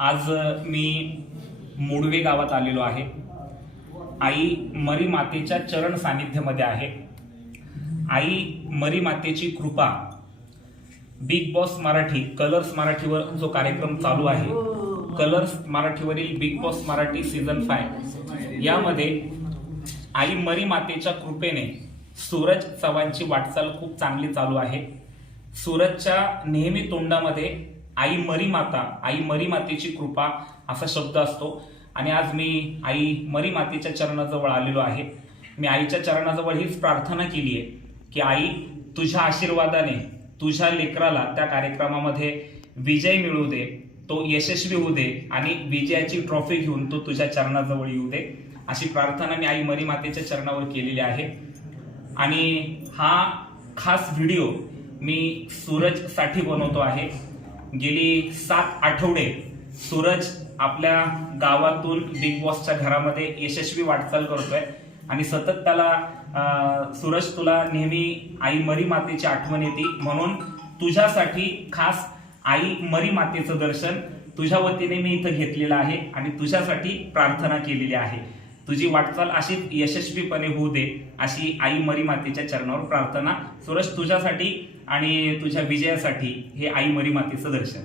आज मी मुडवे गावात आलेलो आहे. आई मरी मातेच्या चरण सानिध्यामध्ये आहे. आई मरी मातेची कृपा बिग बॉस मराठी कलर्स मराठीवर जो कार्यक्रम चालू आहे. Colors मराठीवरील Bigg Boss Marathi season five यामध्ये आई मरी मातेच्या कृपेने सूरज चव्हाणची वाटचाल खूप चांगली चालू आहे. सूरजच्या नेहमी तोंडामध्ये आई मरी माता आई मरी मातेची कृपा असा शब्द असतो. आणि आज मी आई मरी मातेच्या चरणाजवळ आलेलो आहे. मी आईच्या चरणाजवळ हीच प्रार्थना केली आहे की आई तुझ्या आशीर्वादाने तुझ्या लेकराला त्या कार्यक्रमामध्ये विजय मिळू दे तो यशस्वी होऊ दे आणि विजयाची ट्रॉफी घेऊन तो तुझ्या चरणाजवळ येऊ दे अशी प्रार्थना मी आई मरी मातेच्या चरणावर केलेली आहे. आणि हा खास व्हिडिओ मी सूरजसाठी बनवतो आहे. गेली सात आठवडे सूरज आपल्या गावातून बिग बॉसच्या घरामध्ये यशस्वी वाटचाल करतोय. आणि सतत त्याला सूरज तुला नेहमी आई मरी मातेची आठवण येते. म्हणून तुझ्यासाठी खास आई मरी मातेचं दर्शन तुझ्या वतीने मी इथं घेतलेलं आहे आणि तुझ्यासाठी प्रार्थना केलेली आहे. तुझी वाटचाल अशी यशस्वीपणे होऊ दे अशी आई मरी मातेच्या चरणावर प्रार्थना. सूरज तुझ्यासाठी आणि तुझ्या विजयासाठी हे आई मरी मातेचं दर्शन.